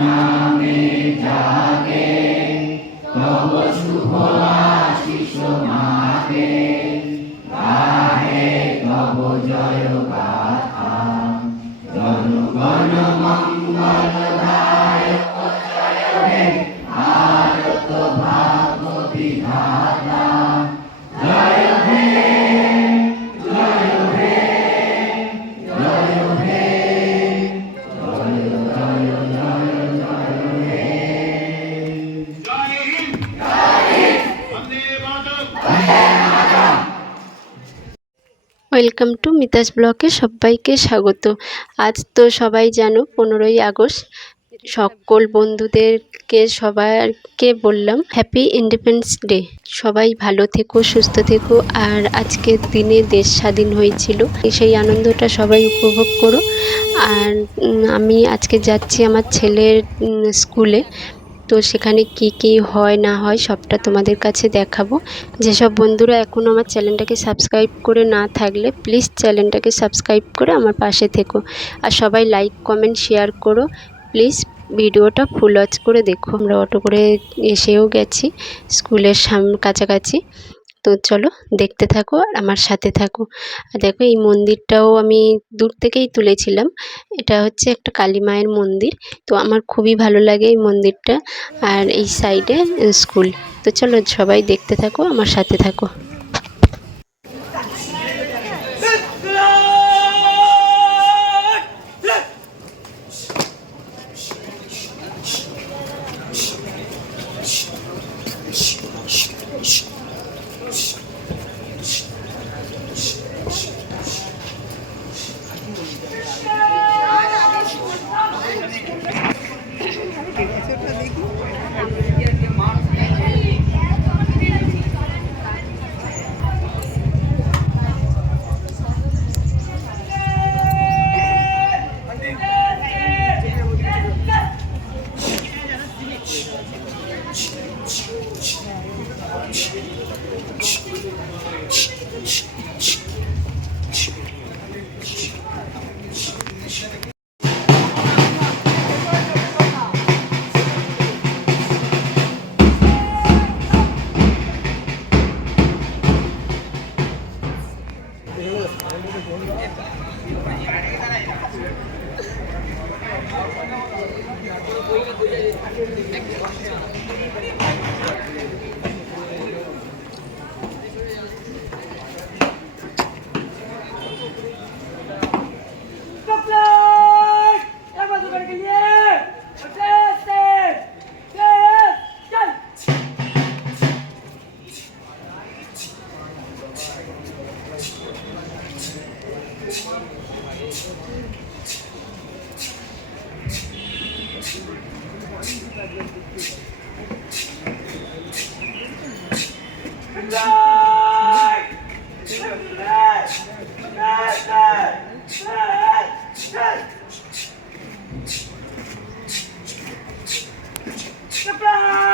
নামে জাগে, তব শুভ আশিস মাগে। গাহে তব জয় গাথা জনগণ মঙ্গল দায়ক জয় হে। ভারত ওয়েলকাম টু মিতাস ব্লকে সবাইকে স্বাগত। আজ তো সবাই জানো পনেরোই আগস্ট, সকল বন্ধুদেরকে সবাইকে বললাম হ্যাপি ইন্ডিপেন্ডেন্স ডে সবাই ভালো থেকো, সুস্থ থেকো, আর আজকের দিনে দেশ স্বাধীন হয়েছিল। সেই আনন্দটা সবাই উপভোগ করো। আর আমি আজকে যাচ্ছি আমার ছেলের স্কুলে। তো সেখানে কি কি হয়, না হয় সবটা তোমাদের কাছে দেখাবো। যেসব বন্ধুরা এখনও আমার চ্যানেলটাকে সাবস্ক্রাইব করে না থাকলে প্লিজ চ্যানেলটাকে সাবস্ক্রাইব করে আমার পাশে থেকো। আর সবাই লাইক, কমেন্ট, শেয়ার করো। প্লিজ ভিডিওটা ফুল ওয়াচ করে দেখো। আমরা অটো করে এসেও গেছি, স্কুলের সাম, কাছাকাছি। তো চলো দেখতে থাকো আর আমার সাথে থাকো। আর দেখো এই মন্দিরটাও আমি দূর থেকেই তুলেছিলাম। এটা হচ্ছে একটা কালী মায়ের মন্দির। তো আমার খুবই ভালো লাগে এই মন্দিরটা আর এই সাইডে স্কুল তো চলো সবাই দেখতে থাকো, আমার সাথে থাকো। Surprise!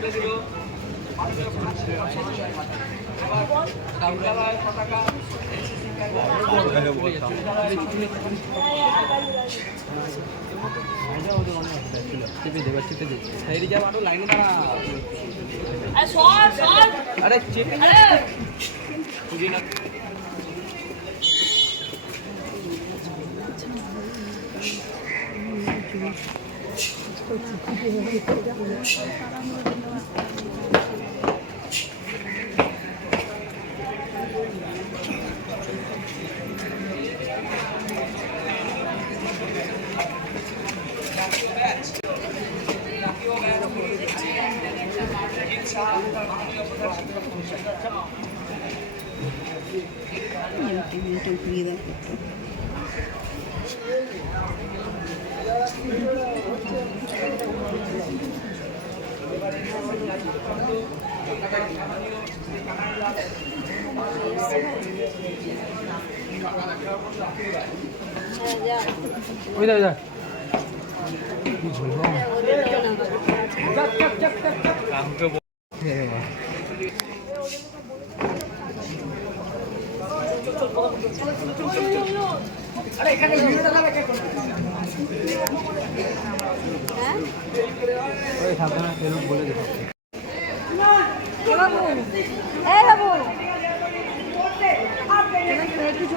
মাননীয় প্রধানমন্ত্রী এবার বিদ্যালয়ের পতাকা এনসিসি আরে চেপে എനിക്ക് വീതം കിട്ടും उधर उधर काम के কিছু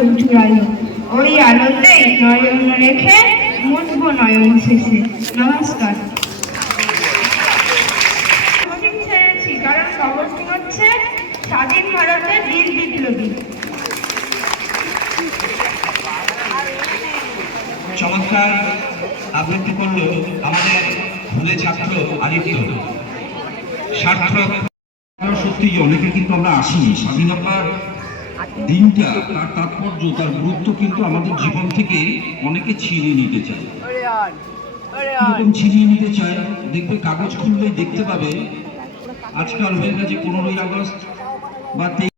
আমার ওই আলোতে নয়ন রেখে মুছবো নয়ন শেষে। নমস্কার। কারণ খবরটি হচ্ছে স্বাধীন ভারতের বীর বিপ্লবী। চমৎকার আবৃত্তি করল আমাদের ভুলে ছাত্র আদিত্য। সার্থক। সত্যি অনেকে কিন্তু আমরা আসিনি। স্বাধীনতার দিনটা তার তাৎপর্য তার গুরুত্ব কিন্তু আমাদের জীবন থেকে অনেকে ছিনিয়ে নিতে চায়। কীরকম ছিনিয়ে নিতে চায়? দেখবে কাগজ খুললেই দেখতে পাবে আজকাল হয়ে গেছে পনেরোই আগস্ট বা তেইশ।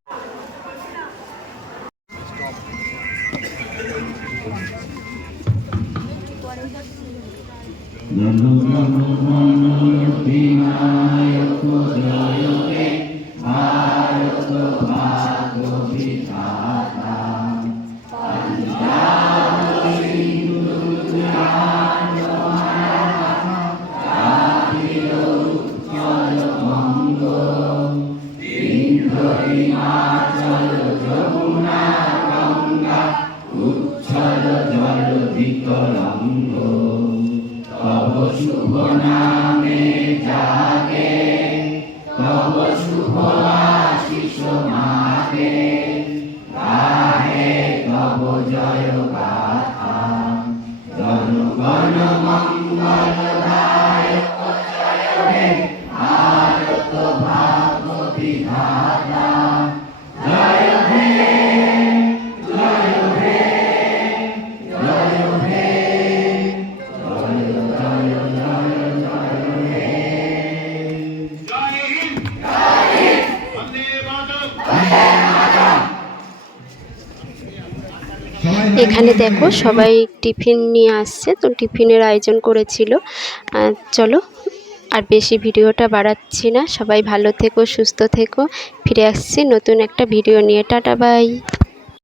বিনায়ক জয় এখানে দেখো সবাই টিফিন নিয়ে আসছে, তো টিফিনের আয়োজন করেছিল। চলো, আর বেশি ভিডিওটা বাড়াচ্ছি না। সবাই ভালো থেকো, সুস্থ থেকো। ফিরে আসছি নতুন একটা ভিডিও নিয়ে। Tata, bye.